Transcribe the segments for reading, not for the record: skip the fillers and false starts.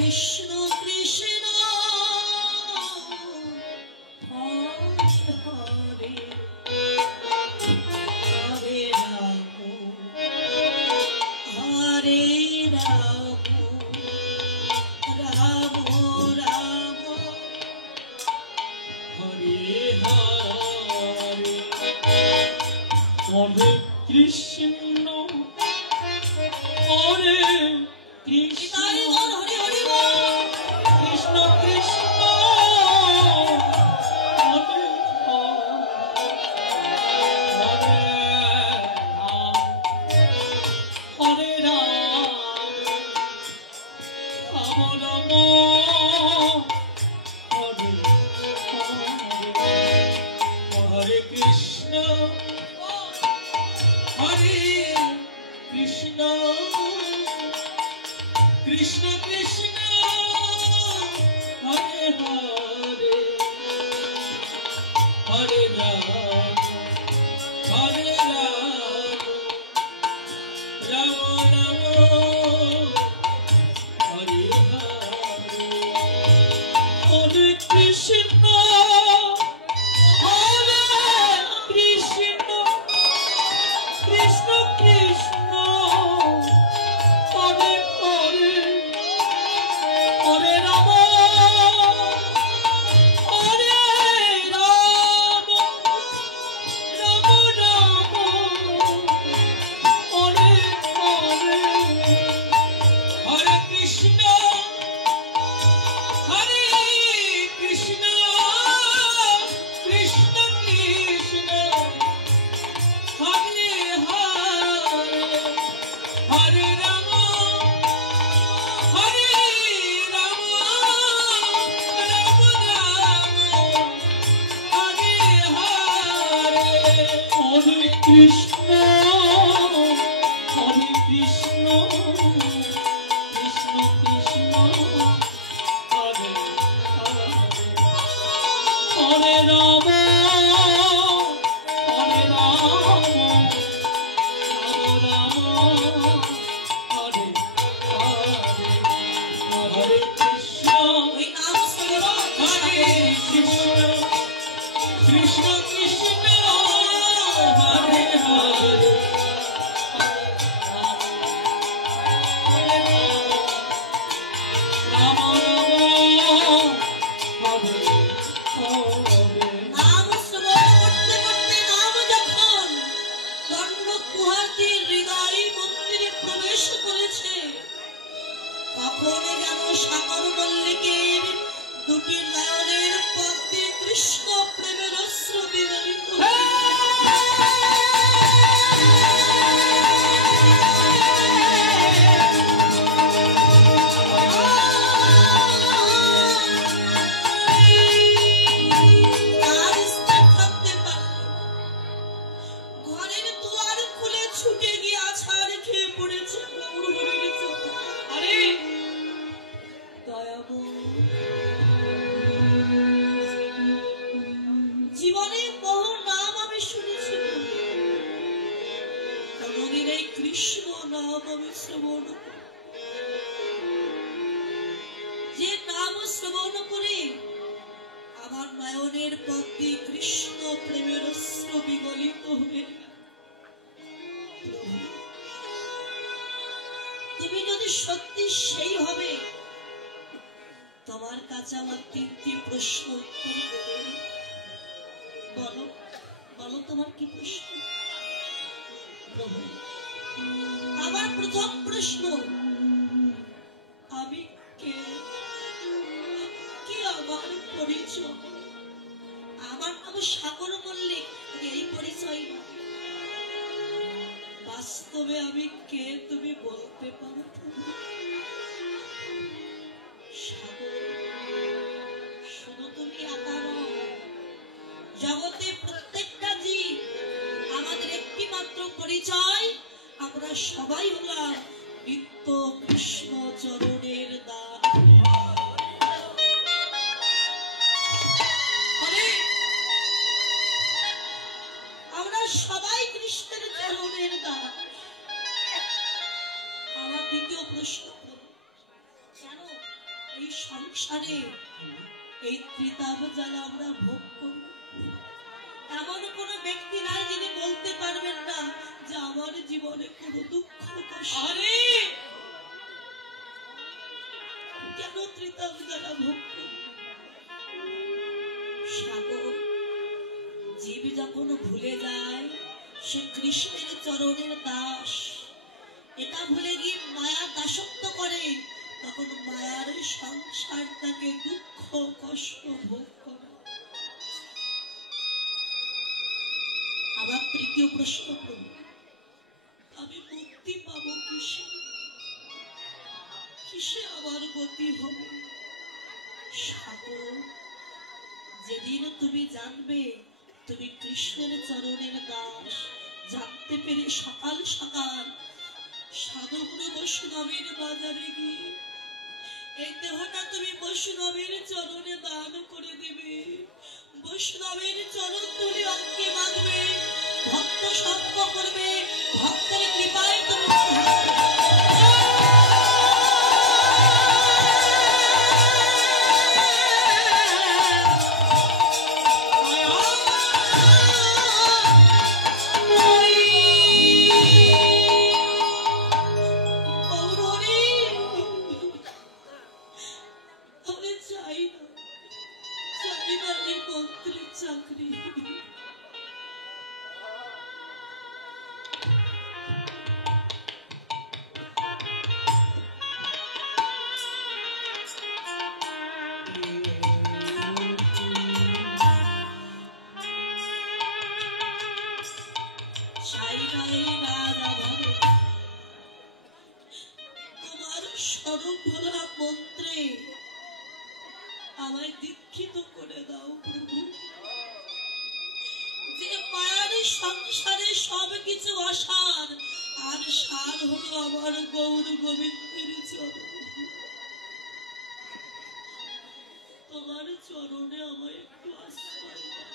কৃষ্ণ কৃষ্ণ হরে হরে রাম হরে রাম রাম রাম হরে হরে হরে কৃষ্ণ হরে কৃষ্ণ কৃষ্ণ কৃষ্ণ হরে হরে রাম রাম রাম হরে হরে হরে কৃষ্ণ হরে কৃষ্ণ কৃষ্ণ কৃষ্ণ হরে হরে হরে রাম হরে রাম রাম রাম হরে হরে হরে কৃষ্ণ হরে কৃষ্ণ কৃষ্ণ কৃষ্ণ হরে হরে হরে রাম হরে রাম রাম রাম হরে হরে হরে কৃষ্ণ হরে কৃষ্ণ কৃষ্ণ কৃষ্ণ হরে হরে হরে রাম হরে রাম রাম রাম হরে হরে হরে কৃষ্ণ হরে কৃষ্ণ কৃষ্ণ কৃষ্ণ হরে হরে রাম হরে রাম রাম রাম হরে হরে হরে কৃষ্ণ ওই নাম স্মরণ হরে কৃষ্ণ কৃষ্ণ কৃষ্ণ হরে হরে রাম রাম হরে হরে নাম স্মরণ করতে করতে নাম যখন কর্ণ কুহাটির হৃদয় মন্দিরে প্রবেশ করেছে তখন যেন সাগর মল্লিকের দুটি নয়নের পদ্মে কৃষ্ণ প্রেমের অশ্রু বিগলিত আর স্থির থাকতে পারল না। ঘরের দুয়ার খুলে ছুটে গিয়ে আছাড় খেয়ে পড়েছে গৌরহরির চোখে। আরে জীবনে বহু নাম আমি শুনেছি, কোনদিন এই কৃষ্ণ নাম আমি শ্রবণ করি। যে নাম শ্রবণ করে আমার নয়নের পদ্মে কৃষ্ণ প্রেমের অশ্রু বিগলিত হয়ে তুমি যদি সত্যি সেই হবে, তোমার কাছে আমার তিনটি প্রশ্ন উত্তর দেবে। বলো বলো তোমার কি প্রশ্ন? আমার প্রথম প্রশ্ন, আমি কে? কি আমার পরিচয়? আমার নাম সাগর মল্লিক, এই পরিচয় না। বাস্তবে আমি কে তুমি বলতে পারো? সাগর শুধু তুমি একা নও, জগতে প্রত্যেকটা জীব আমাদের একটি মাত্র পরিচয়, আমরা সবাই হলাম নিত্য কৃষ্ণ চরণের দাস। আমরা সবাই কৃষ্ণের চরণের দাস। আমার দ্বিতীয় প্রশ্ন, জানো সংসারে এই ত্রিতাপ জ্বালা আমরা ভোগ করি। এমন কোন ব্যক্তি নাই যিনি বলতে পারবেন না যে আমার জীবনে কোন দুঃখ কষ্ট কেন ত্রিতাপ জ্বালা ভোগ করি। সাগর জীব যখন ভুলে যায় সে কৃষ্ণের চরণের দাস, এটা ভুলে গিয়ে মায়া দাসত্ব করে, তখন মায়ার সংসার তাকে দুঃখ কষ্ট ভোগ করে। আবার তৃতীয় প্রশ্ন করব, আমি মুক্তি পাবো কিসে, কিসে আমার গতি হবে? সাগর যেদিন তুমি জানবে তুমি কৃষ্ণের চরণের দাস, জানতে পেরে সকাল সকাল সাধুগুরু বৈষ্ণবের বাজারে গিয়ে এই দেহটা তুমি বৈষ্ণবের চরণে দান করে দেবে, বৈষ্ণবের চরণ ধরে অঙ্কে মানবে, ভক্ত সঙ্গ করবে, ভক্তের কৃপায় তুমি মন্ত্রে আমায় দীক্ষিত করে দাও প্রভু। যে মায়ার সংসারে সবকিছু অসার, আর সার হলো আমার গৌর গোবিন্দের চরণ। তোমার চরণে আমায় একটু আশ্রয় দাও।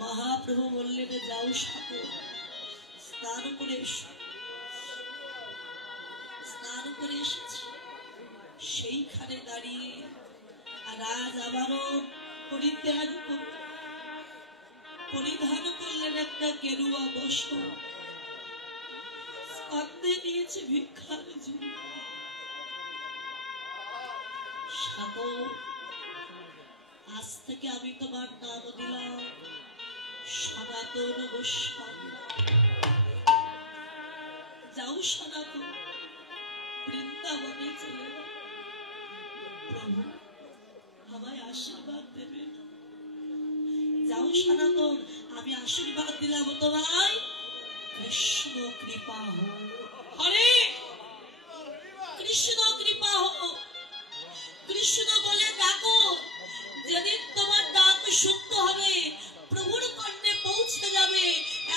মহাপ্রভু বললেন, যাও সাগর স্নান করে এসো। স্নান করে এসেছি, সেইখানে দাঁড়িয়ে রাজ আবারও পরিত্যাগ করে পরিধান করলেন একটা গেরুয়া বস্ত্র, স্কন্ধে নিয়েছে ভিক্ষার জন্য। সাগর আজ থেকে আমি তোমার নাম দিলাম সনাতন গোস্বামী। যাও সনাতন, বৃন্দাবনে চলে যাও। প্রভু আমায় আশীর্বাদ দেবেন। যাও সনাতন, আমি আশীর্বাদ দিলাম তোমায়, কৃষ্ণ কৃপা হো। হরে কৃষ্ণ কৃপা হো। কৃষ্ণ বলে ডাকো, যেদিন তোমার ডাক শুদ্ধ হবে, প্রভুর কর্ণে পৌঁছে যাবে,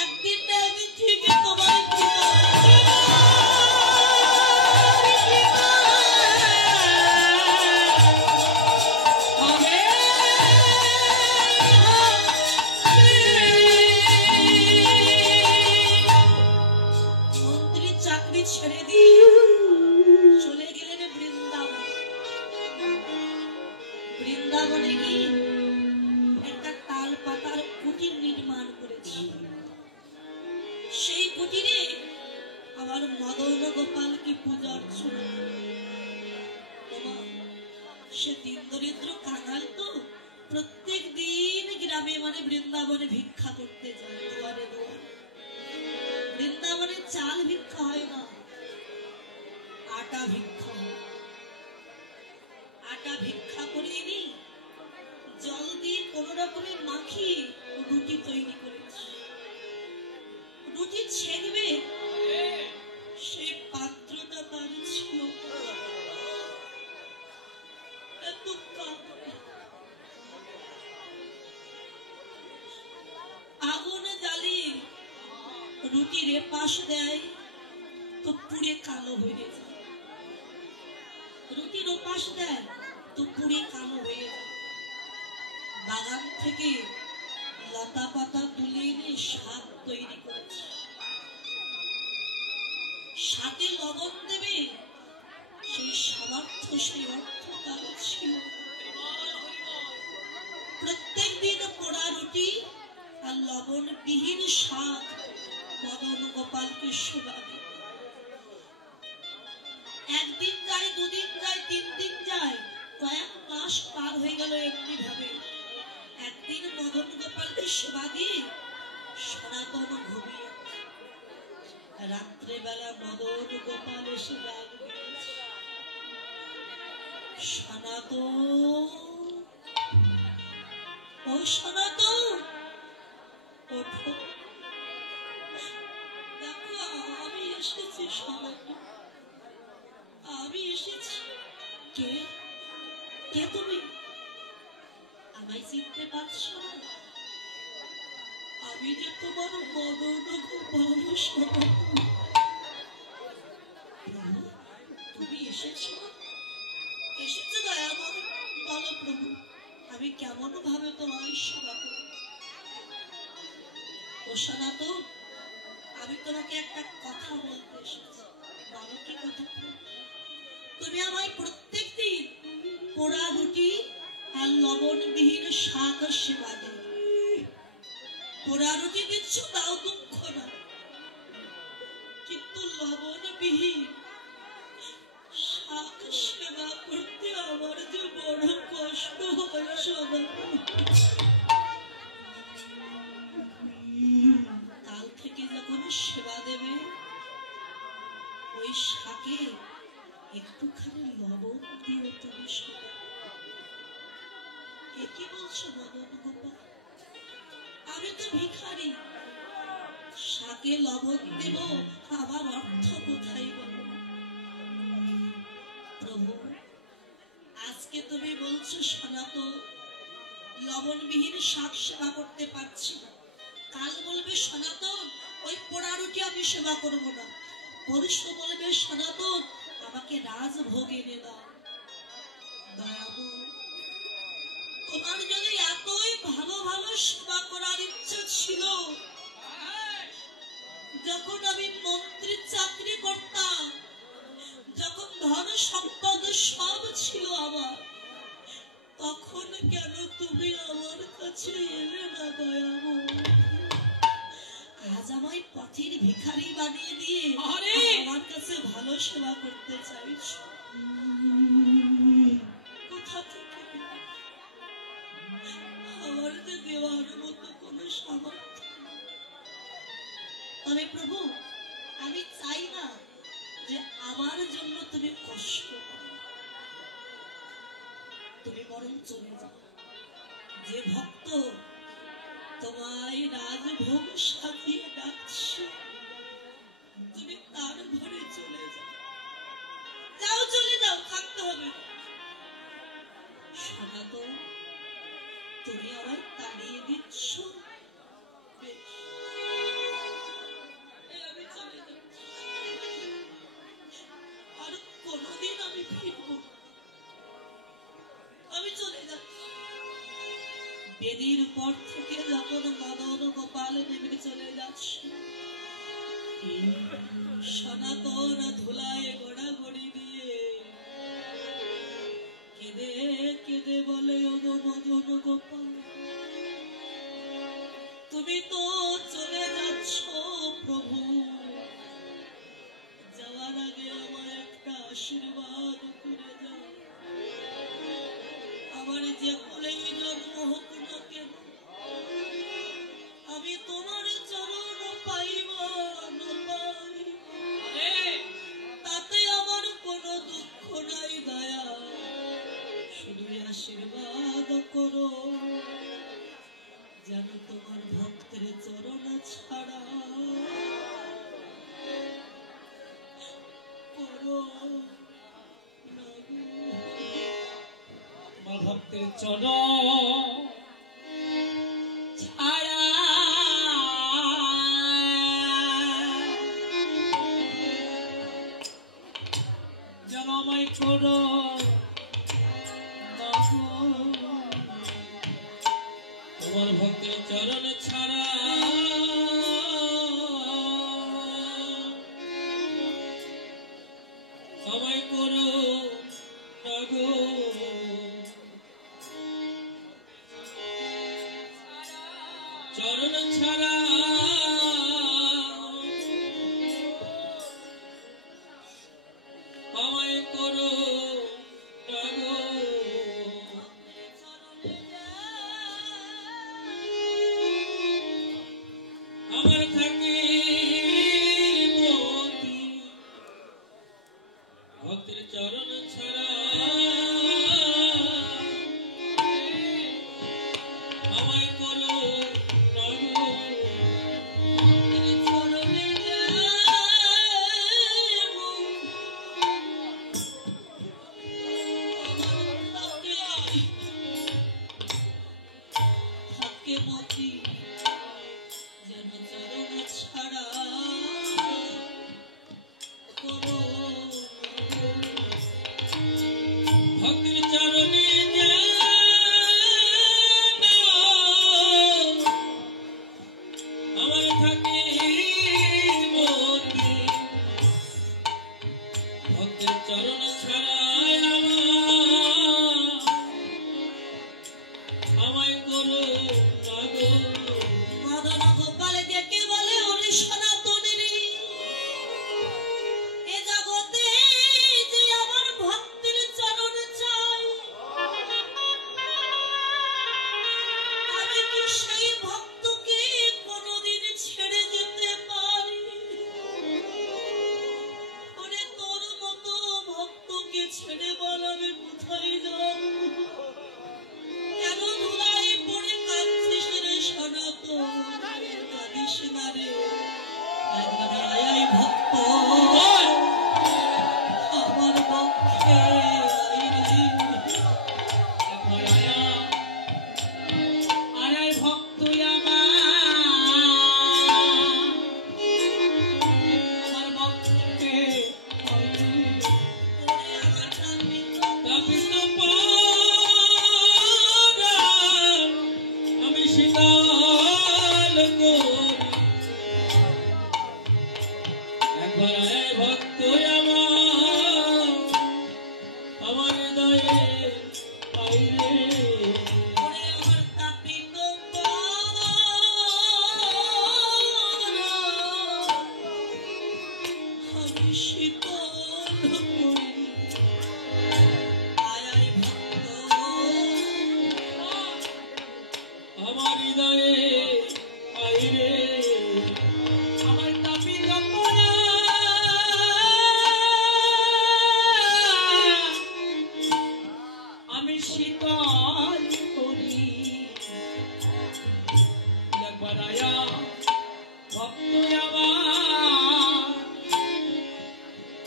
একদিন না একদিন ঠিকই তোমার কৃপা ছেড়ে দিয়ে চলে গেলেন বৃন্দাবন। বৃন্দাবনে গিয়ে একটা তাল পাতার কুটির নির্মাণ করেছে। সেই কুটিরে আমার মদন গোপালকে পূজা অর্চনা। সে দিন দরিদ্র কাঙাল তো প্রত্যেক দিন গ্রামে মানে বৃন্দাবনে ভিক্ষা করতে যায়, দুয়ারে দুয়ারে। বৃন্দাবনে চাল ভিক্ষা হয় না, আটা ভিক্ষা হয়। আটা ভিক্ষা করে এনে জল দিয়ে কোন রকমে মাখিয়ে রুটি তৈরি করেছে। রুটি ছেঁকবে সেই পাত্রটা তার ছিল। আগুন জ্বালিয়ে রুটির এপাশ দেয় তো পুড়ে কালো হয়ে যায়, রুটির ওপাশ দেয় তো পুড়ে কালো হয়ে যায়। বাগান থেকে লতা পাতা তুলে এনে শাক তৈরি করেছে। লবণবিহীন শাক মদন গোপালকে সেবা দিল। একদিন যায়, দুদিন যায়, 3 দিন যায়, কয়েক মাস পার হয়ে গেল এমনি ভাবে। একদিন মদন গোপালকে সেবা দিয়ে সনাতন ঘুমিয়ে, রাত্রেবেলা মদন গোপাল এসে ডাক দিয়েছে, সনাতন, ও সনাতন ওঠো, দেখো আমি এসেছি সনাতন, আমি এসেছি। কে কে তুমি? আমায় চিনতে পারছো না? আমি যে তোমার মদন গোপাল সনাতন। প্রভু তুমি এসেছো, এসেছো দয়াময়, বলো প্রভু আমি কেমন ভাবে তোমায় সেবা করব? ও সনাতন, আমি তোমাকে একটা কথা বলতে এসেছি, বলো কি কথা? তুমি আমায় প্রত্যেকদিন পোড়া রুটি আর লবণবিহীন শাক সেবা দেবে। পোড়া রুটি দিচ্ছ তাও দুঃখ না, কিন্তু লবণবিহীন শাক সেবা করতে আমার যে বড় কষ্ট হয় সদা। কাল থেকে যখন সেবা দেবে ওই শাকে একটুখানি লবণ দিও তুমি সদা। কি বলছো মদন গোপাল? আমি তো ভিখারি, শাকে লবণ দেব, আমার অর্থ কোথায় বলো? প্রভু আজকে তুমি বলছো সনাতন লবণবিহীন শাক সেবা করতে পারছি না, কাল বলবে সনাতন ওই পোড়া রুটি আমি সেবা করব না, পরশু বলবে সনাতন আমাকে রাজভোগ এনে দাও। দয়াময়, তোমার যদি এতই ভালো ভালো সেবা করার ইচ্ছা ছিল, যখন আমি মন্ত্রীর চাকরি করতাম, যখন ধন সম্পদ সব ছিল আমার, তখন কেন তুমি আমার কাছে এলে না দয়াময়? আজ আমায় পথের ভিখারি বানিয়ে দিয়ে আমার কাছে ভালো সেবা করতে চাইছো? কোথা থেকে? আমার যে দেওয়ার মতো কোনো সামর্থ্য। তবে প্রভু আমি চাই না যে আমার জন্য তুমি কষ্ট করো, তুমি বরং চলে যাও। যে ভক্ত তোমায় রাজভোগ সাজিয়ে ডাকছে, তুমি তার ঘরে চলে যাও। যাও, চলে যাও, থাকতে হবে। সনাতন তুমি আমায় তাড়িয়ে দিচ্ছ, আমি চলে যাচ্ছি, আর কোনদিন আমি ফিরবো, আমি চলে যাচ্ছি। বেদির উপর থেকে যখন মদন গোপাল নেমে চলে যাচ্ছে, সনাতন ধুলায় গড়াগড়ি দিয়ে কেঁদে কেঁদে বলে, ওগো মদন গোপাল তুমি তো চলে যাচ্ছ প্রভু, যাওয়ার আগে আমার একটা আশীর্বাদ করে যাও। আমার যে কোলেই জন্ম হোক না কেন, আমি তোমার চরণ পাইব না পাই, তাতে আমার কোনো দুঃখ নাই দয়া, শুধু আশীর্বাদ করো যেন তোমার ভক্তের চরণ ছাড়া করো না গো। আমার ভক্তের চরণ ছাড়া যেন আমায় করো না গো। তোমার ভক্তের চরণ ছাড়া আমায় করো না গো। চরণ চরণ ছাড়া আমায় করো না গো। আমার থাকে মতি ভক্তের চরণ ছাড়া আমায় করো না গো। মতি যেন চরণ ছাড়া করো ভক্তের চরণে আমার থাকে মতি ভক্তের চরণ ছাড়া আমায় করো না গো। মদন গোপালে ডেকে বলে ওরে সনাতনের এ জগতে যে আমার ভক্তের চরণ চাই আমি কি সেই ভক্তকে কোনদিন ছেড়ে যেতে পারি? ওরে তোর মতো ভক্তকে ছেড়ে বল আমি কোথায় যাব? কেন ধুলায় পড়ে কাঁদছিস রে সনাতন? কাঁদিস না রে, একবার আয় ভক্ত আমার পক্ষে আয় রে। একবার আয় ভক্ত আমার ভক্তকে ওরে আমার তাপিত তাপিত পারা আমি শীতল করি। একবার আয় ভক্ত আমার হৃদয়ে আইরে। ওরে আমার তাপিত আমি শীতল করি। আয় আয় ভক্ত আমার হৃদয়ে আইরে। আমার তাপিত পরা আমি শীতল করি। একবার আয়া ভক্ত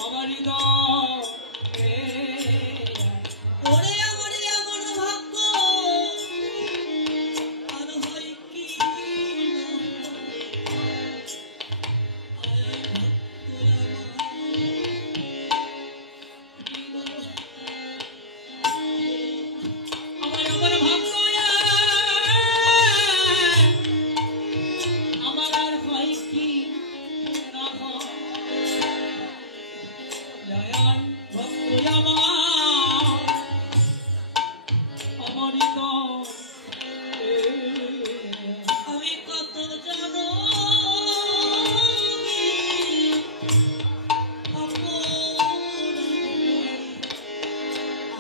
আমার হৃদয়ে। ওরে আমার এমন ভাগ্য আর হয় কি না? আয় ভক্ত আমার আমার ভাগ্য আমার আর হয় কি না হয়। দয়াল ভক্ত আমার হৃদয়ে। আমি কত জানো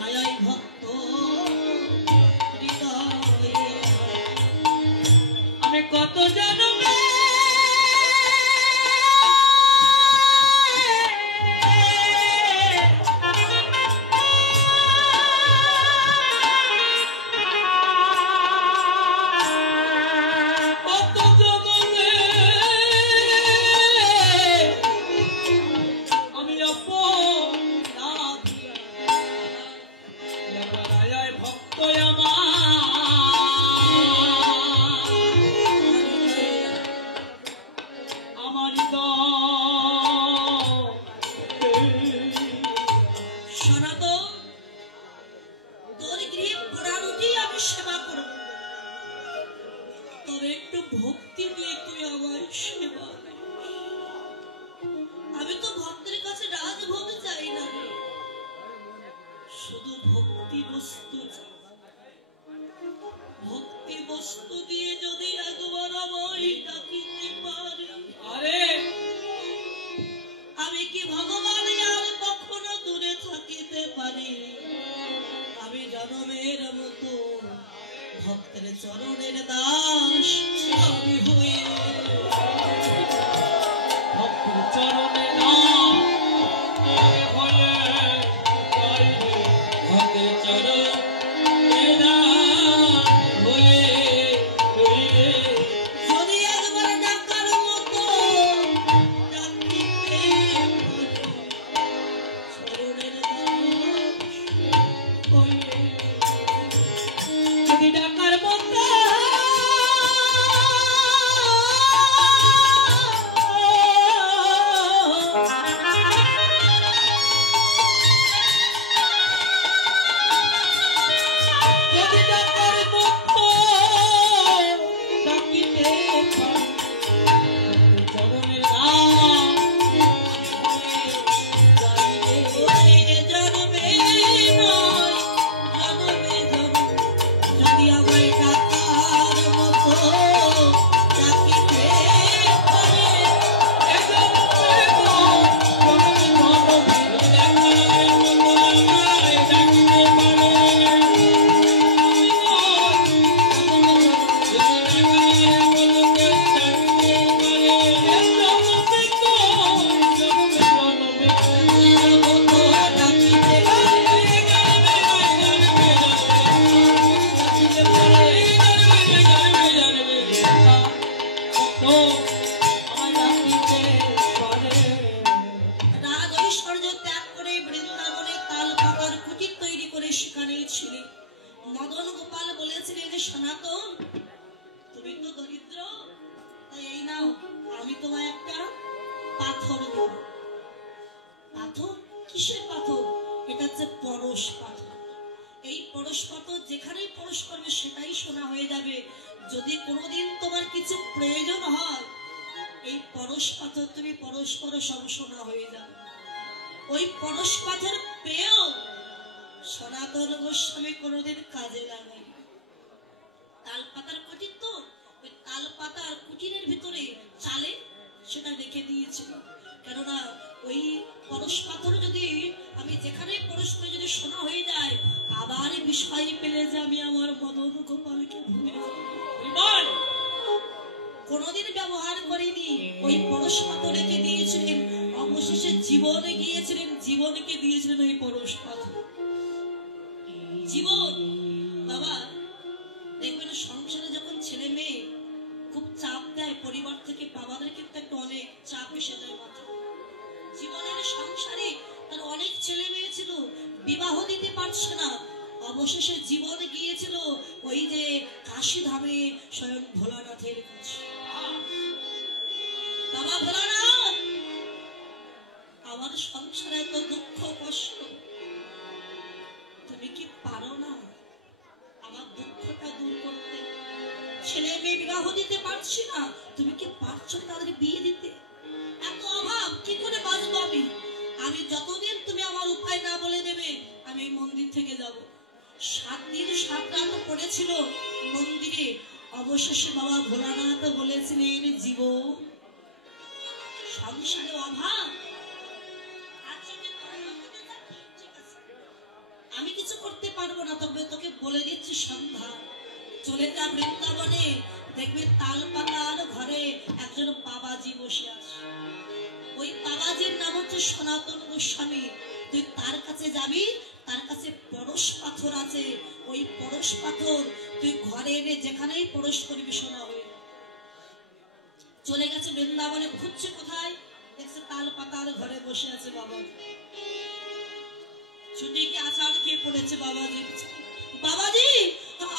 আয় আয় ভক্ত হৃদয়ে। আমি কত জন্মে কত জন্মে আমি আপনার ভক্ত আমার সনাতন তোর গৃহে ঘোড়ার উঠেই আমি সেবা করব, তবে একটু ভক্তি দিয়ে তুই আমার সেবা করিস। আমি তো ভক্তের কাছে রাজভোগ চাই না রে, শুধু ভক্তি বস্তু চাই। ভক্তি বস্তু দিয়ে যদি একবার আমায় সনাতন তুমি তো দরিদ্র, তাই এই নাও আমি তোমায় একটা পাথর দেব। পাথর? কিসের পাথর? এটা হচ্ছে পরশ পাথর। এই পরশ পাথর যেখানেই পরশ করবে সেটাই সোনা হয়ে যাবে। যদি কোনোদিন তোমার কিছু প্রয়োজন হয়, এই পরশ পাথর তুমি পরশ করো, সব সোনা হয়ে যাবে। ওই পরশ পাথর পেয়েও সনাতন গোস্বামী কোনোদিন কাজে লাগাই। তাল পাতার কুটির তো, ওই তাল পাতার কুটিরের ভিতরে চালে সেটা রেখে দিয়েছিল। কেননা ওই পরশ পাথর যদি আমি যেখানে পরশ করে যদি সোনা হয়ে যায়, আবার বিষয় পেলে যে আমি আমার মদন গোপালকে ভুলে যাব। কোনদিন ব্যবহার করিনি, ওই পরশ পাথর রেখে দিয়েছিলেন। অবশেষে জীবনে গিয়েছিলেন, জীবনকে দিয়েছিলেন ওই পরশ পাথর। জীবন বাবা, দেখবেন সংসারে যখন ছেলে মেয়ে খুব চাপ দেয় পরিবার থেকে, বাবাদের কিন্তু একটা অনেক চাপ এসে যায় মাথায়। জীবনের সংসারে তার অনেক ছেলে মেয়ে ছিল, বিবাহ দিতে পারছে না। অবশেষে জীবন গিয়েছিল ওই যে কাশী ধামে স্বয়ং ভোলানাথের কাছে। বাবা ভোলানাথ, আমার সংসারে এত দুঃখ কষ্ট, তুমি কি পারো না আমার দুঃখটা দূর করতে? ছেলে মেয়ে বিবাহ দিতে পারছি না, তুমি কি পারছো তাদের বিয়ে দিতে? এত অভাব, কি করে বাঁচবো আমি? আমি যতদিন তুমি আমার উপায় না বলে দেবে, আমি এই মন্দির থেকে যাব। 7 দিন 7 রাত পড়েছিল মন্দিরে। অবশেষে বাবা ভোলানাথ বলেছিলেন, জীবন সংসারে অভাব, আমি কিছু করতে পারবো না, তবে তোকে বলে দিচ্ছি সন্ধ্যা চলে যা বৃন্দাবনে, দেখবি তাল পাতার ঘরে একজন বাবাজি বসে আছে। ওই বাবাজির নাম হচ্ছে সনাতন গোস্বামী। তুই তার কাছে যাবি, তার কাছে পরশ পাথর আছে। ওই পরশ পাথর তুই ঘরে এনে যেখানেই পরশ করবি সোনা হয়ে। চলে গেছে বৃন্দাবনে, খুঁজছে কোথায়, দেখছে তাল পাতার ঘরে বসে আছে বাবাজি। ছুটি কি আচার খেয়ে পড়েছে বাবাজি। বাবাজি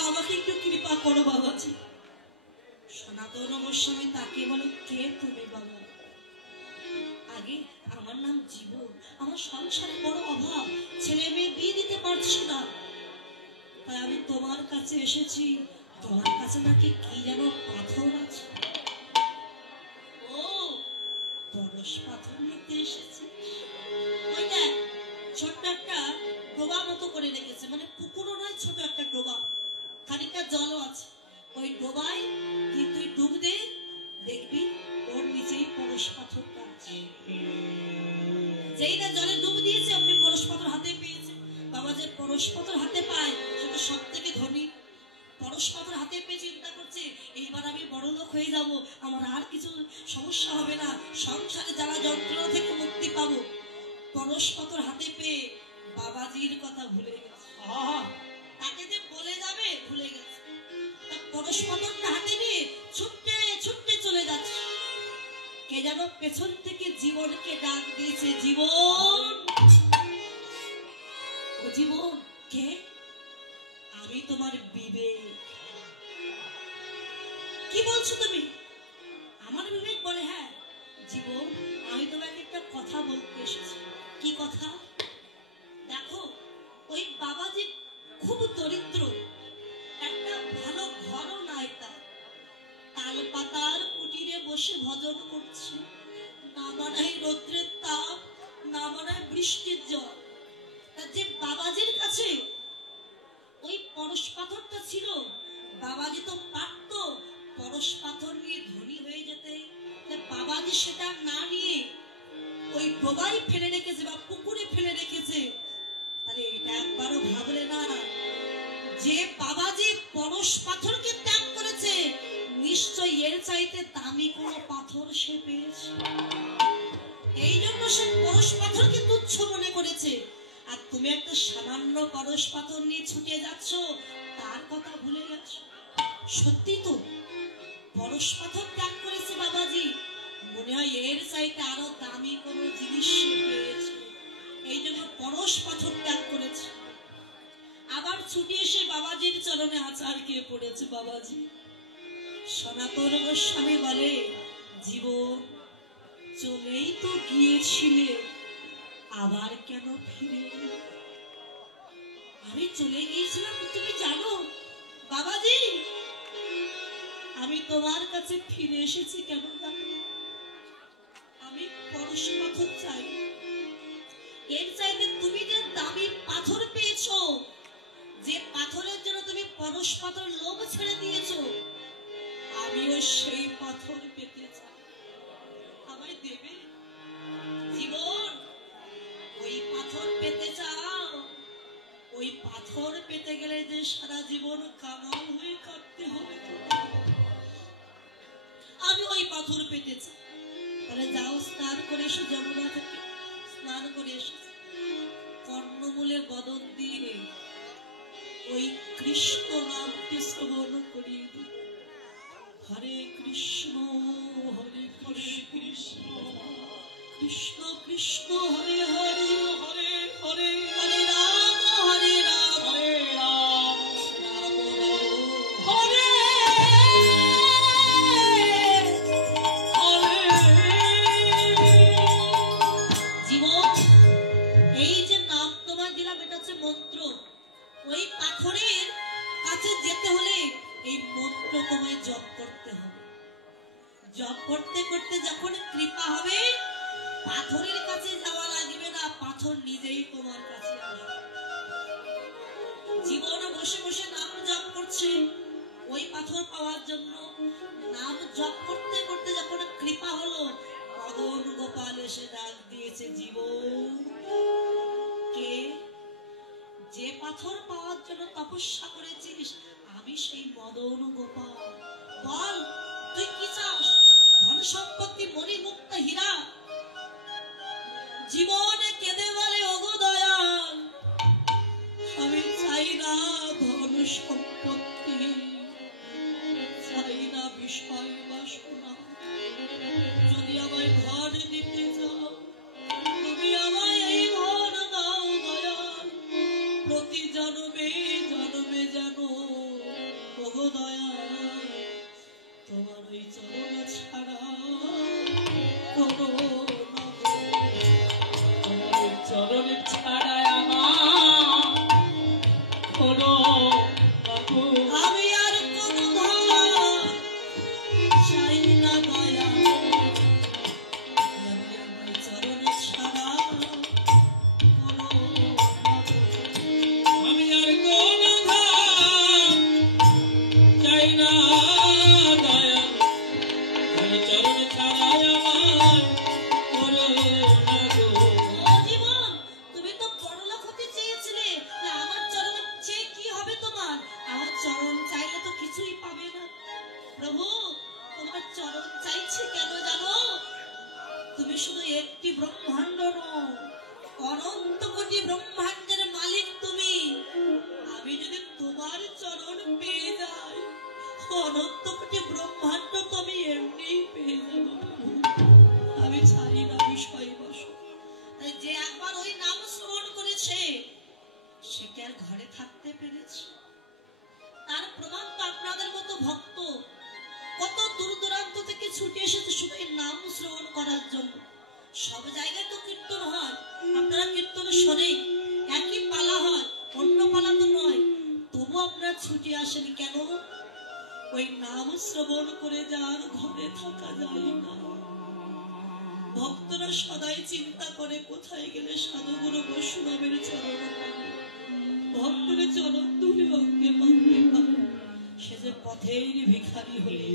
আমাকে একটু কৃপা করো বাবাজি। সনাতন গোস্বামী তাকে বলে, কে তুমি বাবা? আগে আমার নাম জীবন, আমার সংসারে বড় অভাব, ছেলে মেয়ে বিয়ে দিতে পারছি না, তাই আমি তোমার কাছে এসেছি। তোমার কাছে নাকি কি যেন পাথর আছে। ও পরশ পাথর নিতে এসেছি। ওই দেখ ছোট্ট একটা ডোবা মতো করে রেখেছে, মানে পুকুরও নয়, ছোট একটা ডোবা, খানিকটা জলও আছে। ওই ডোবায় কি তুই ডুব দে, দেখবি ওর নিচেই পরশ পাথরটা আছে। যেই না জলে ডুব দিয়েছে আপনি পরশ পাথর হাতে পেয়েছে। বাবা যে পরশ পাথর হাতে পায় সে তো সব থেকে ধনী। পরশ পাথর হাতে পেয়ে চিন্তা করছে, এইবার আমি বড় লোক হয়ে যাব, আমার আর কিছু সমস্যা হবে না, সংসারে যারা যন্ত্রণা থেকে মুক্তি পাবো। পরশ পাথর হাতে পেয়ে বাবাজির কথা ভুলে গেছে। তাকে যে বলে যাবে ভুলে গেছে। পরশ পাথরটা হাতে নিয়ে ছুটতে ছুটতে চলে যাচ্ছে। কে যেন পেছন থেকে জীবনকে ডাক দিয়েছে, জীবন। ও জীবন, কে? আমি তোমার বিবেক। কি বলছো তুমি? আমার বিবেক বলে, হ্যাঁ জীবন, আমি তোমাকে একটা কথা বলতে এসেছি। কি কথা? দেখো ওই বাবাজি খুব দরিদ্র, একটা ভালো ঘরও নাই তার। তাল পাতার কুটিরে বসে ভজন করছে, না মানায় রৌদ্রের তাপ, না মানায় বৃষ্টির জল। তার যে বাবাজির কাছে ওই পরশ পাথরটা ছিল, বাবাজি তো পারত পরশ পাথর নিয়ে ধনী হয়ে যেতে। বাবাজি সেটা না নিয়ে ওই ডোবাই ফেলে রেখেছে বা পুকুরে ফেলে রেখেছে। আরে এটা একবারও ভাবলে না যে বাবাজি পরশ পাথরকে ত্যাগ করেছে, নিশ্চয়ই এর চাইতে দামি কোনো পাথর সে পেয়েছে। এই জন্য সে পরশ পাথরকে তুচ্ছ মনে করেছে। আর তুমি একটা সামান্য পরশ পাথর নিয়ে ছুটে যাচ্ছ, তার কথা ভুলে গেছো। সত্যি তো পরশ পাথর ত্যাগ করেছে বাবাজি, মনে হয় এর চাইতে আরো দামি কোনো জিনিস পেয়েছে, এই জন্য পরশ পাথর ত্যাগ করেছে। আবার ছুটি এসে বাবাজির চরণে আচার খেয়ে পড়েছে। বাবাজি সনাতন গোস্বামী বলে, জীবন চলেই তো গিয়েছিলে, আবার কেন ফিরে? আমি চলে গিয়েছিলাম তুমি জানো বাবাজি, আমি তোমার কাছে ফিরে এসেছি কেন জানো? আমি পরশ পাথর চাই। এর চাইতে তুমি যে দামি পাথর পেয়েছো, যে পাথরের জন্য তুমি পরশ পাথর লোভ ছেড়ে দিয়েছো, আমিও সেই পাথর পেতে চাই। আমায় দেবে জীবন? ওই পাথর পেতে চাও? ওই পাথর পেতে গেলে যে সারা জীবন কাঙাল হয়ে কাটতে হবে। আমি ওই পাথর পেতে চাই। তাহলে যাও, স্নান করে এসো, যমুনা থেকে স্নান করে এসো, কর্ণমূলে বদন দিয়ে ওই কৃষ্ণ নামটি শ্রবণ করিয়ে দিই। হরে কৃষ্ণ হরে কৃষ্ণ কৃষ্ণ কৃষ্ণ হরে হরে, হরে হরে, হরে রাম হরে রাম, হরে রাম রাম রাম হরে হরে। জীবন, এই যে নাম তোমায় দিলাম, এটা হচ্ছে মন্ত্র। ওই পাথরের কাছে যেতে হলে এই মন্ত্র তোমায় জপ করতে হবে। জপ করতে করতে যখন কৃপা হবে, পাথরের কাছে যাওয়া লাগবে না, পাথর নিজেই তোমার কাছে আসবে। জীবন বসে বসে নাম জপ করছে ওই পাথর পাওয়ার জন্য। নাম জপ করতে করতে যখন কৃপা হলো, মদন গোপাল এসে ডাক দিয়েছে, জীবন কে? যে পাথর পাওয়ার জন্য তপস্যা করেছিস, আমি সেই মদন গোপাল। বল তুই কি চাস? ধন সম্পত্তি, মণি মুক্তা, হীরা? জীবনে কেঁদে বলে, ওগো দয়াল, আমি চাই না ধন সম্পত্তি, চাই না বিষয় বাসনা। যদি আমায় ধন দিতে চাও, তুমি আমায় এই ধন দাও দয়াল। প্রতি জন্মে জন্মে জানো ওগো দয়াল, তোমার ওই চরণ ছাড়া কোনো চরণ ছাড়া আমার কোনো, আমি আর কোনো ধন চাই না দয়াল। চরণ ছাড়া কোনো, আমি আর কোনো ধন চাই না দয়াল। চরণ ছাড়া আমার কোনো। ও জীবন, তুমি তো বড়লোক হতে চেয়েছিলে, আমার চরণ চেয়ে কি হবে তোমার? আমার চরণ চাইলে তো কিছুই পাবে না। প্রভু, তোমার চরণ চাইছি কেন জানো? তুমি শুধু একটি ব্রহ্মাণ্ড নও, অনন্ত কোটি ব্রহ্মাণ্ডের মালিক তুমি। আমি যদি তোমার চরণ পেয়ে যাই, অনন্ত কোটি ব্রহ্মাণ্ড তুমি এমনি পেয়ে যাবো। আমি চাই না বিষয় বাসনা। তাই যে একবার ওই নাম শ্রবণ করেছে, সে কি আর ঘরে থাকতে পেরেছে? তার প্রমাণ তো আপনাদের মতো ভক্ত কত দূর দূরান্ত থেকে ছুটে এসেছে শুধু এই নাম শ্রবণ করার জন্য। সব জায়গায় তো কীর্তন হয়, আপনারা কীর্তন শোনেন, একই পালা হয়, অন্য পালা তো নয়, তবু আপনারা ছুটে আসেন কেন? ওই নাম শ্রবণ করে যার ঘরে থাকা যায় না। ভক্তরা সদাই চিন্তা করে কোথায় গেলে সাধুগুরু বৈষ্ণবের চরণ পাবে, ভক্তদের চরণ ধরে অঙ্গে মানতে পারে, সে যে পথের ভিখারি হয়ে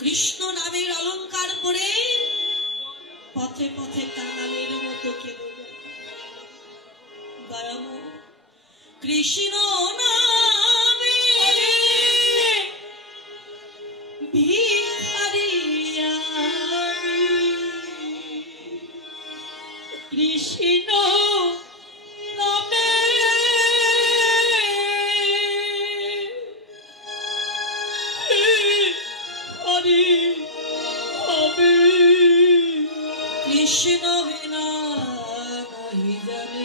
কৃষ্ণ নামের অলঙ্কার পরে পথে পথে কাঙালের মতো কেঁদে যায়। দয়াময় কৃষ্ণ নামে ভিখারি কৃষ্ণ নামে হরি হরি কৃষ্ণ বিনা নাহি জানে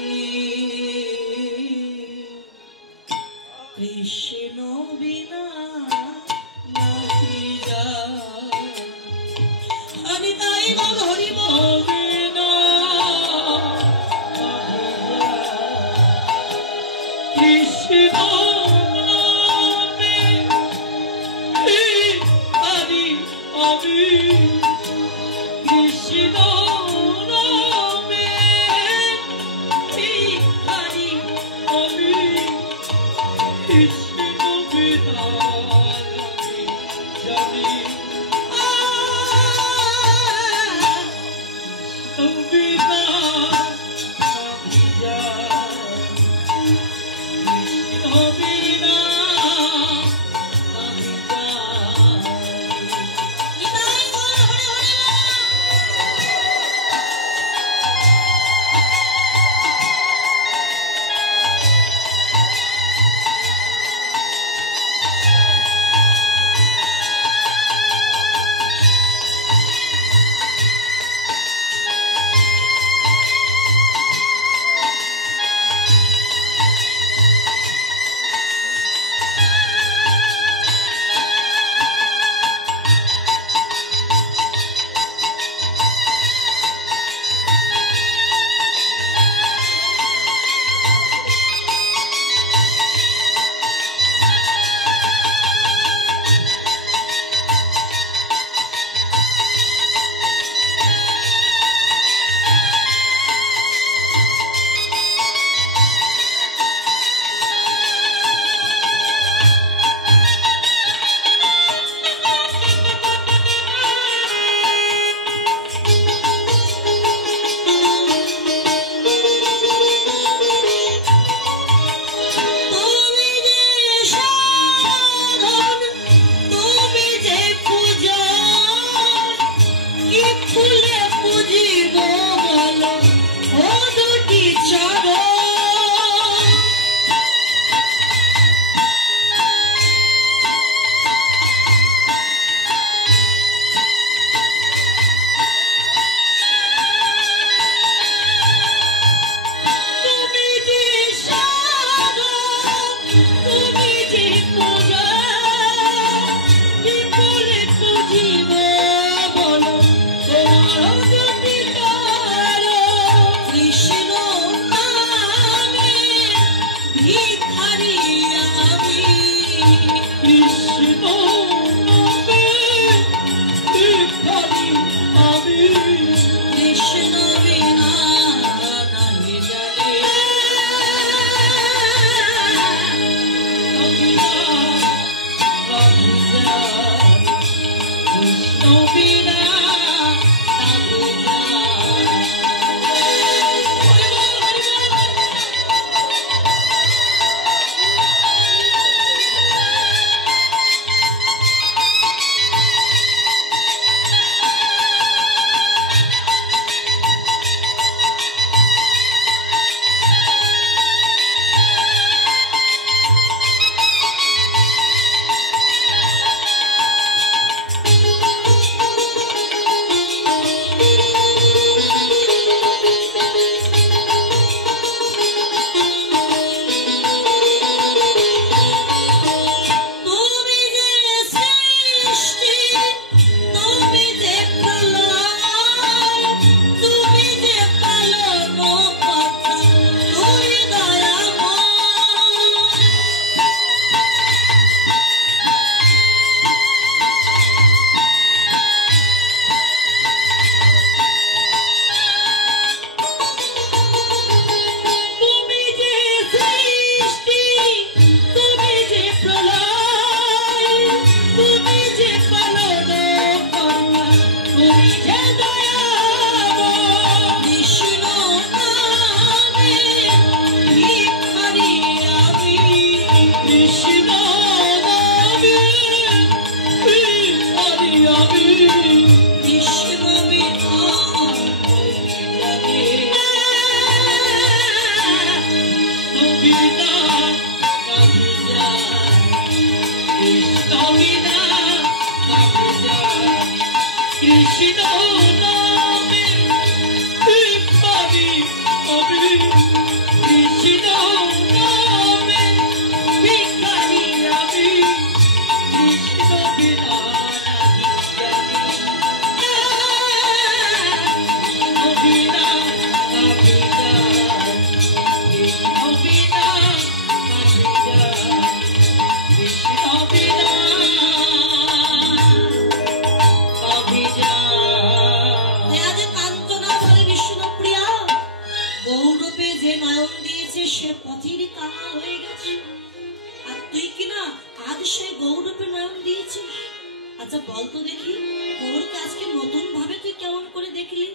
আচ্ছা বলতো দেখি, গৌরকে আজকে নতুন ভাবে তুই কেমন করে দেখলি,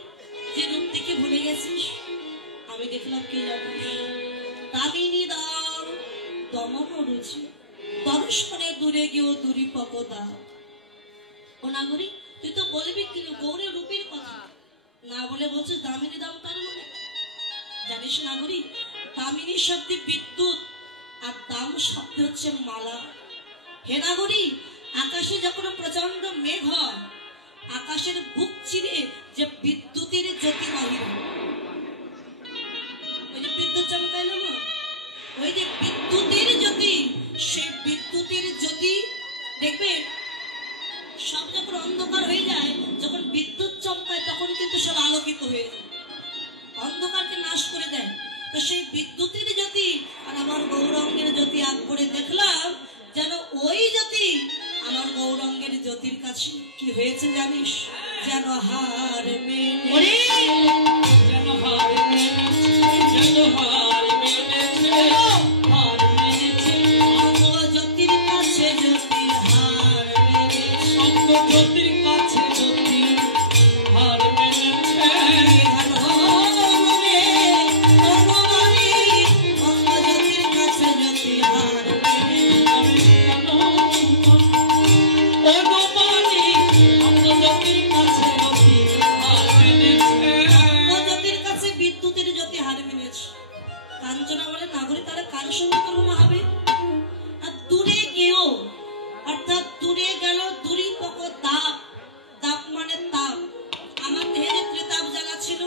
যে রূপ থেকে ভুলে গেছিস? আমি দেখলাম কে জানিস, দামিনী দাও দমন রুচি, দর্শনে দূরে গিয়েও দূরি পকদা। ও নাগরী, তুই তো বলবি কি গৌরের রূপের কথা, না বলে বলছিস দামিনী দাম, তার মানে জানিস নাগরী, দামিনী শব্দে বিদ্যুৎ আর দাম শব্দ হচ্ছে মালা। হে নাগরী, আকাশে যখন প্রচন্ড মেঘ হয়, আকাশের বুক চিরে যে বিদ্যুতের জ্যোতি বাহির হয়, ওই যে বিদ্যুৎ চমকাইল না, ওই যে বিদ্যুতের জ্যোতি, সেই বিদ্যুতের জ্যোতি দেখবে সব যখন অন্ধকার হয়ে যায়, যখন বিদ্যুৎ চমকায় তখন কিন্তু সব আলোকিত হয়ে যায়, অন্ধকারকে নাশ করে দেয়। তো সেই বিদ্যুতের জ্যোতি আর আমার গৌরাঙ্গের জ্যোতি আগ করে দেখলাম, যেন ওই জ্যোতি আমার গৌরাঙ্গের জ্যোতির কাছে কি হয়েছে জানিস, যেন হার মেনে, যেন হার মেনেছে, যেন হার মেনেছে, হার মেনেছে। জ্যোতির কাছে জ্যোতি হার মেনেছে, জ্যোতির কাছে জ্যোতি হার মেনেছে। কাঞ্চনা বলে নাগরিক, তাহলে কার সঙ্গে তুলনা হবে? আর দূরে গেও, অর্থাৎ দূরে গেল, দূরি পক তাপ, তাপ মানে তাপ। আমার দেহে যে ত্রিতাপ জ্বালা ছিল,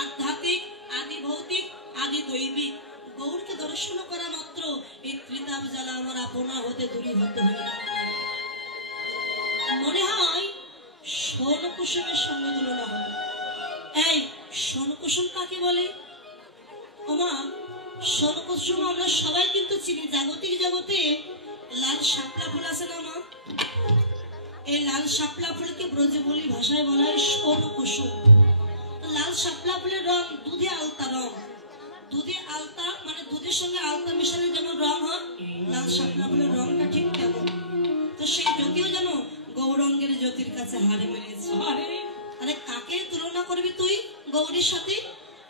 আধ্যাত্মিক, আদি ভৌতিক, আদি দৈবিক, গৌরকে দর্শন করা মাত্র এই ত্রিতাপ জ্বালা আমার আপনা হতে দূরীভূত হয়ে গেল। মনে হয় সোন কুসুমের সঙ্গে তুলনা হবে। এই সোন কুসুম কাকে বলে? ওমা, সোন কুসুম আমরা সবাই কিন্তু চিনি, জাগতিক জগতে লাল শাপলা ফুল আছে না মা, এই লাল শাপলা ফুলকে ব্রজবুলি ভাষায় বলা হয় সোন কুসুম। লাল শাপলা ফুলের রং দুধে আলতা রং, দুধে আলতা মানে দুধের সঙ্গে আলতা মেশালে যেমন রং হয়, লাল শাপলা ফুলের রংটা ঠিক তেমন। তো সেই জ্যোতিও যেন গৌরাঙ্গের জ্যোতির কাছে হারে মেরেছে। আরে কাকে তুলনা করবি তুই গৌরীর সাথে?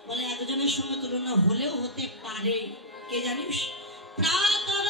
বলে একজনের সঙ্গে তুলনা হলেও হতে পারে, কে জানিস? প্রাতর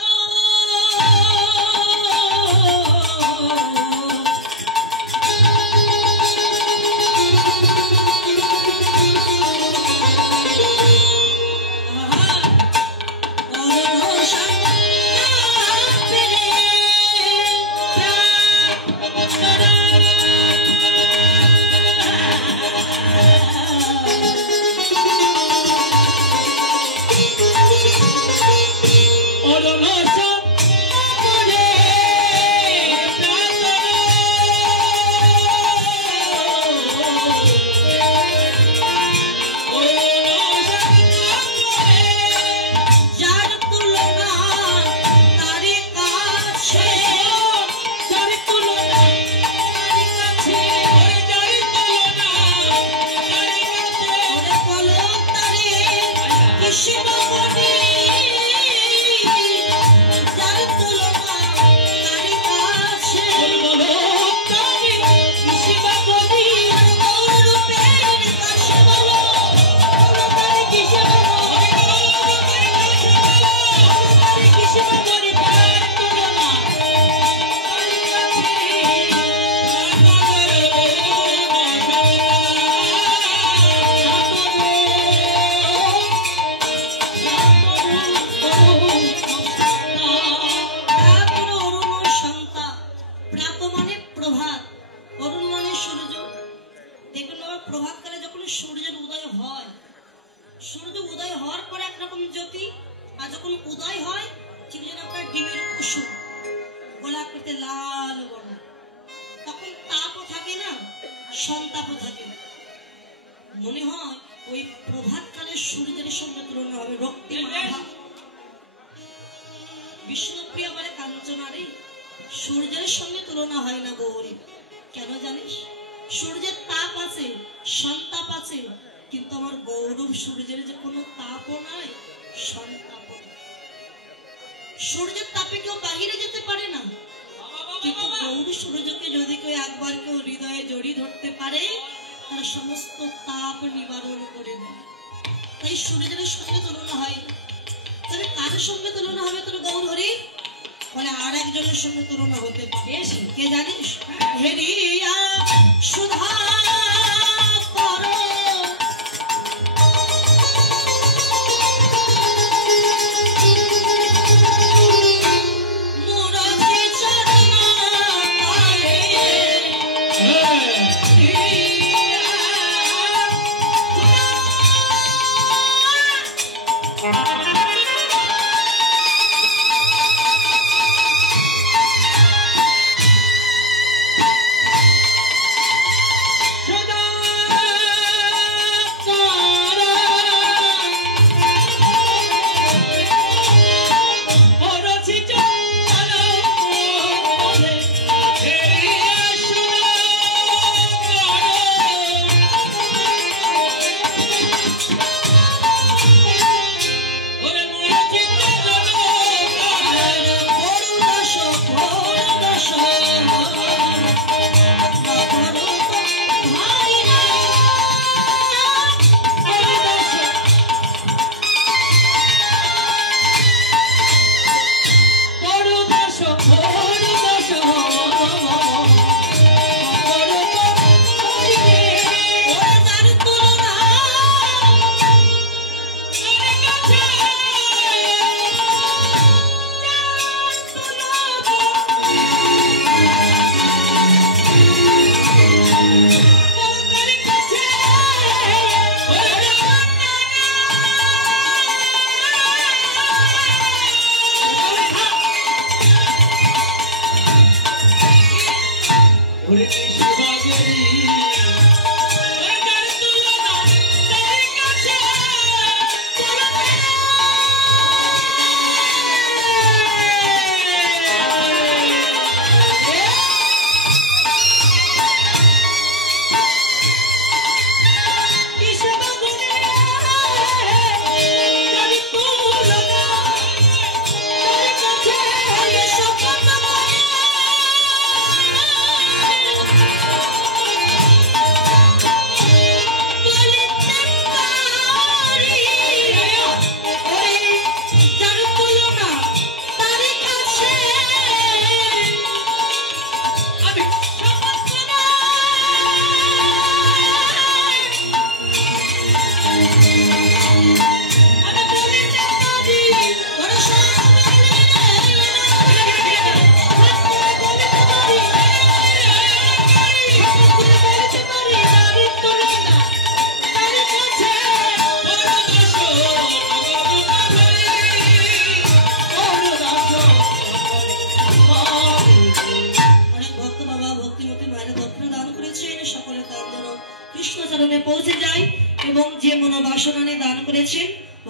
মনে হয় ওই প্রভাত কালে সূর্যের সঙ্গে তুলনা হবে, রক্তিমাভা। বিষ্ণুপ্রিয়া বলে কাঞ্চনারে সূর্যের সঙ্গে তুলনা হয় না গৌরী। কেন জানিস? সূর্যের তাপ আছে, সন্তাপ আছে, কিন্তু আমার গৌরব সূর্যের যে কোনো তাপও নাই, সন্তাপও। সূর্যের তাপে কেউ বাহিরে যেতে পারে না, কিন্তু গৌর সূর্যকে যদি কেউ একবার কেউ হৃদয়ে জড়িয়ে ধরতে পারে তার সমস্ত তাপ নিবারণ করে দেয়। তাই সূর্যের সঙ্গে তুলনা হয়। তবে কার সঙ্গে তুলনা হবে তোর গৌর হরি? বলে আর একজনের সঙ্গে তুলনা হতে পারে। কে জানিস? হেরিয়া সুধা করো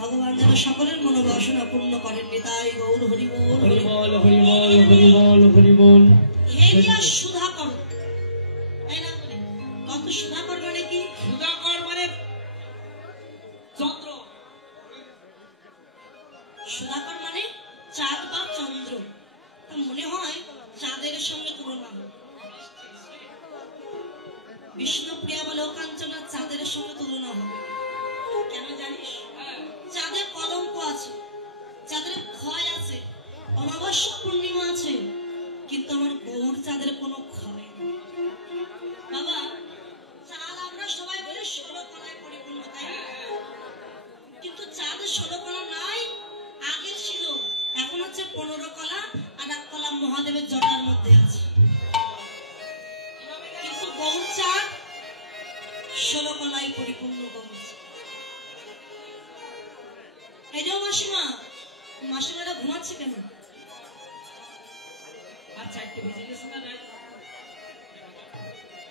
ভগবান যেন সকলের মনোবাসনা পূর্ণ করেন। তাই গৌর হরি বল হরি বল হরি বল হরি বল হরি বল। হেরিয়া সুধাকর, তাই না? কত সুধাকর মানে কি? সুধাকর মানে চন্দ্র। সুধাকর মানে চাঁদ বা চন্দ্র। মনে হয় চাঁদের সঙ্গে তুলনা হয়। বিষ্ণুপ্রিয়া বা লোকাঞ্চনা চাঁদের সঙ্গে তুলনা হয়। কেন জানিস? চাঁদের কলঙ্ক আছে, চাঁদের ক্ষয় আছে, অমাবস্যা পূর্ণিমা আছে, কিন্তু আমার গৌর চাঁদের কোনো ক্ষয় নেই। বাবা, চাঁদ আমরা সবাই বলি 16 কলায় পরিপূর্ণ, তাই না? কিন্তু চাঁদের 16 কলা নাই, আগে ছিল, এখন হচ্ছে 15 কলা, আর এক কলা মহাদেবের জটার মধ্যে আছে। কিন্তু গৌর চাঁদ 16 কলায় পরিপূর্ণ গৌর। এই যে মাসিমা, মাসিমারা ঘুমাচ্ছে কেন?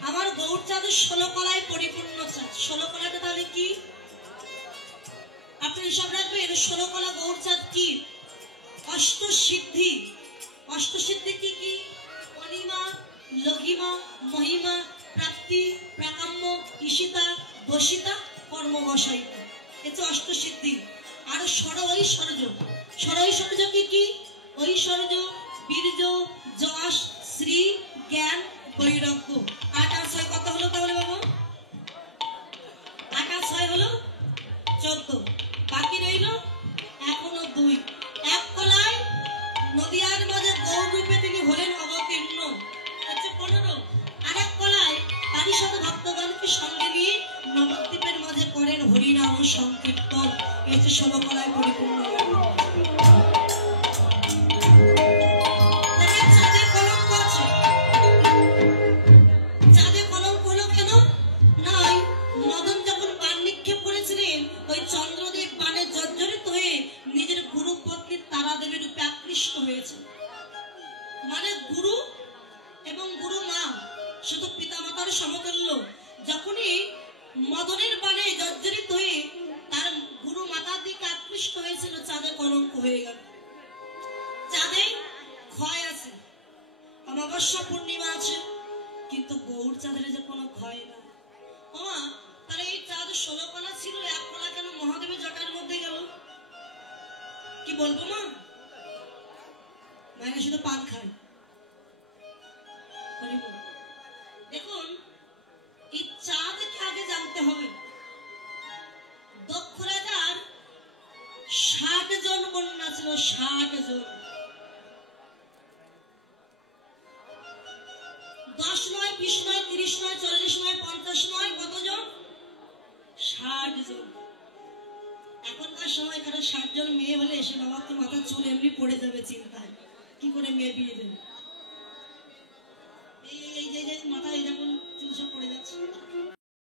আমার গৌর চাঁদের 16 কলায় পরিপূর্ণ চাঁদ। 16 কলাটা তাহলে কি? আপনি হিসাব রাখবেন 16 কলা গৌর চাঁদ কি? অষ্টসিদ্ধি। অষ্টসিদ্ধি কি কি? অনিমা, লঘিমা, মহিমা, প্রাপ্তি, প্রাকাম্য, ঈশিতা, দোষিতা, কর্মবশয়িতা। এ তো অষ্টসিদ্ধি। আর ষড়ঐশ্বর্য। ষড়ৈশ্বর্য কি কি? ঐশ্বর্য, বীর্য, যশ, শ্রী জ্ঞান বৈরাগ্য। 8 আর 6 কত হলো তাহলে বাবু? 8 আর 6 হলো 14, বাকি রইল এখনো 2। এক কলায় নদিয়ার মাঝে গৌর রূপে তিনি হলেন অবতীর্ণ, হচ্ছে 15। আর এক কলায় তারই সাথে ভক্তগণকে সঙ্গে নিয়ে নবদ্বীপের মাঝে করেন হরিনাম সংকীর্তন, এই হচ্ছে 16 কলায় পরিপূর্ণ। চন্দ্রদেব পানে জর্জরিত হয়ে নিজের গুরু পত্নী তারাদেবীর রূপে আকৃষ্ট হয়েছে। মানে গুরু এবং গুরু মা শুধু পিতামাতার সমতুল্য। যখনই মদনের পানে জর্জরিত হয়ে তার গুরু মাতার দিকে আকৃষ্ট হয়েছিল, চাঁদে কলঙ্ক হয়ে গেল। চাঁদে ক্ষয় আছে, অমাবস্যা পূর্ণিমা আছে, কিন্তু গৌর চাঁদের যে কোনো ক্ষয় না। ওমা, তাহলে এই চাঁদ 16 কলা ছিল, 1 কলা কেন মহাদেবের জটার মধ্যে গেল? কি বলবো মা? মায়েরা শুধু পান খায়। দেখুন, এই চাঁদকে আগে জানতে হবে। দক্ষ রাজার 60 জন কন্যা ছিল, 60 জন। 10 নয়, 20 নয়, 30 নয়, 40 নয়, 50 নয়, কতজন? 60 জন। এখনকার সময় কারো 60 জন মেয়ে হলে এসে বাবা তো মাথা চুল এমনি পড়ে যাবে চিন্তায়, কি করে মেয়ে বিয়ে দেবে।